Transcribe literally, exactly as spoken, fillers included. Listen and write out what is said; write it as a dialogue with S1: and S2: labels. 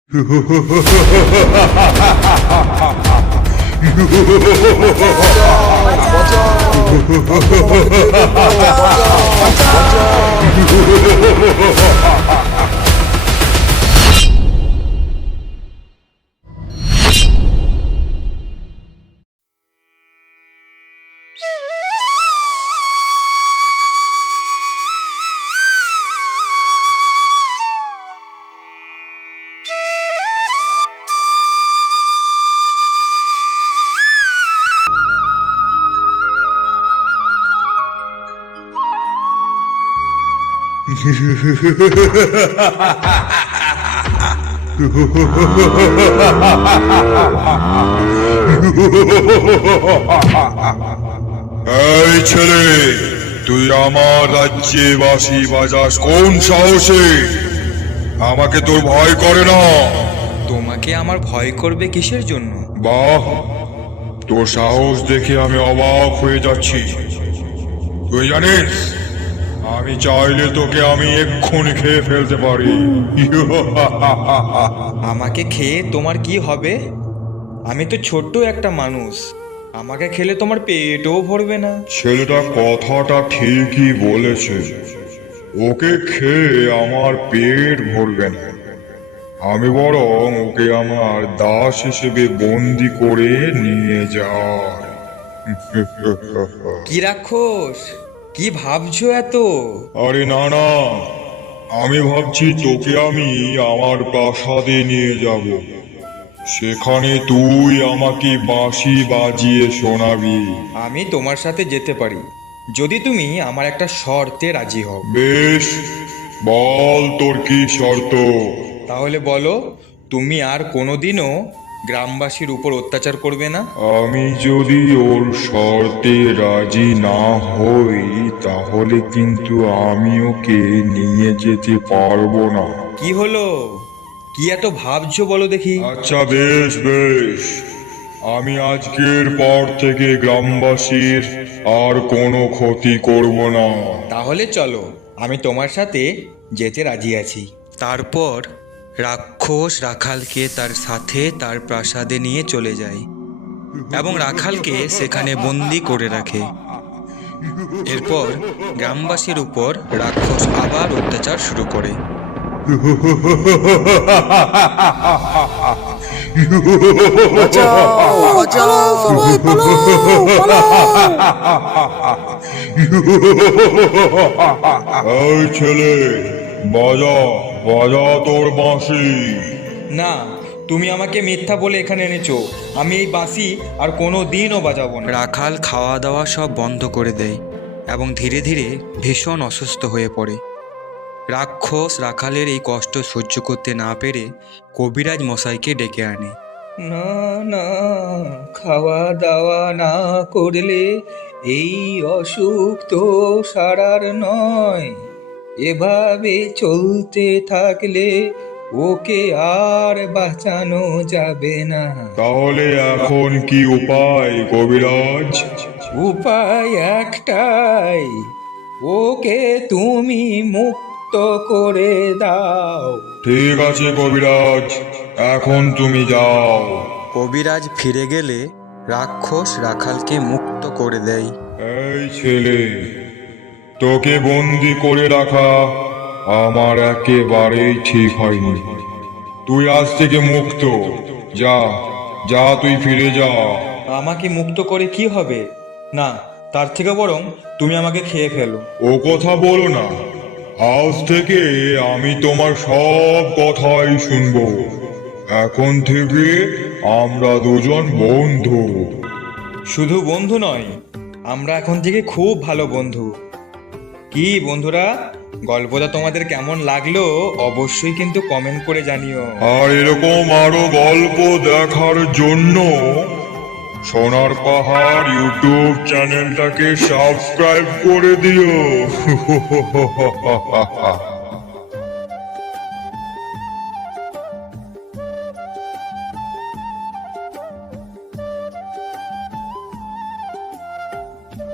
S1: এই ছেলে, তুই আমার রাজ্যে বাঁশি বাজাস কোন সাহসে? আমাকে তোর ভয় করে না?
S2: তোমাকে আমার ভয় করবে কিসের জন্য?
S1: বাহ, তোর সাহস দেখে আমি অবাক হয়ে যাচ্ছি। তুই জানিস আমি চাইলে তোকে আমি এক্ষুনি খেয়ে ফেলতে পারি।
S2: আমাকে খেয়ে তোমার কি হবে? আমি তো ছোট্ট একটা মানুষ, আমাকে খেলে তোমার পেটও ভরবে না।
S1: ছেলেটা কথাটা ঠিকই বলেছে, ওকে খেয়ে আমার পেট ভরবে না। আমি বরং ওকে আমার দাস হিসেবে বন্দি করে নিয়ে যাই।
S2: কি রাক্ষস, কি ভাবছো এত?
S1: আরে না না, আমি ভাবছি তোকে আমি আমার প্রাসাদে নিয়ে যাব, সেখানে তুই আমাকে বাঁশি বাজিয়ে শোনাবি।
S2: আমি তোমার সাথে যেতে পারি যদি তুমি আমার একটা শর্তে রাজি হও।
S1: বেশ, বল তোর কি শর্ত?
S2: তাহলে বলো, তুমি আর কোনোদিনও গ্রামবাসীর উপর অত্যাচার করবে না।
S1: আমি যদি ওর শর্তে রাজি না হই তাহলে কিন্তু আমি ওকে নিয়ে যেতে পারবো না।
S2: কি হলো, কি এত ভাবছো বলো দেখি?
S1: আচ্ছা বেশ বেশ, আমি আজকের পর থেকে গ্রামবাসীর আর কোনো ক্ষতি করব না।
S2: তাহলে চলো, আমি তোমার সাথে যেতে রাজি আছি। তারপর রাক্ষস রাখালকে তার সাথে তার প্রাসাদে নিয়ে চলে যায় এবং রাখালকে সেখানে বন্দি করে রাখে। এরপর গ্রামবাসীর উপর রাক্ষস আবার অত্যাচার শুরু করে।
S1: এই ছেলে, বাজা বাজা তোর বাঁশি।
S2: না, তুমি আমাকে মিথ্যা বলে এখানে এনেছো, আমি এই বাঁশি আর কোনো দিনও বাজাবো না। রাখাল খাওয়া দাওয়া সব বন্ধ করে দেয় এবং ধীরে ধীরে ভীষণ অসুস্থ হয়ে পড়ে। রাক্ষস রাখালের এই কষ্ট সহ্য করতে না পেরে কবিরাজ মশাইকে ডেকে আনে। না না, খাওয়া দাওয়া না করলে এই অসুখ তো সারার নয়। এভাবে চলতে থাকলে ওকে আর বাঁচানো যাবে না।
S1: তাহলে এখন কি উপায় কবিরাজ?
S2: উপায় একটাই, ওকে তুমি মুক্ত করে দাও।
S1: ঠিক আছে কবিরাজ, এখন তুমি যাও।
S2: কবিরাজ ফিরে গেলে রাক্ষস রাখালকে মুক্ত করে দেয়।
S1: এই ছেলে, তোকে বন্দি করে রাখা আমার একেবারেই ঠিক হয়নি। তুই আজ থেকে মুক্ত। যা যা, তুই ফিরে যা।
S2: আমাকে মুক্ত করে কি হবে? না, তার থেকে বরং তুমি আমাকে খেয়ে ফেলো।
S1: ও কথা বলো না, আজ থেকে আমি তোমার সব কথাই শুনবো। এখন থেকে আমরা দুজন বন্ধু।
S2: শুধু বন্ধু নয়, আমরা এখন থেকে খুব ভালো বন্ধু। কি বন্ধুরা, গল্পটা তোমাদের কেমন লাগলো অবশ্যই কিন্তু কমেন্ট করে জানিও।
S1: আর এরকম আরো গল্প দেখার জন্য সোনার পাহাড় ইউটিউব চ্যানেলটাকে সাবস্ক্রাইব করে দিও।